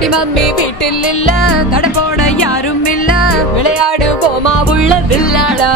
Daddy mummy வீட்டில் இல்ல, தடை போட யாரும் இல்ல, விளையாடுவோமா உள்ள வில்லாடா.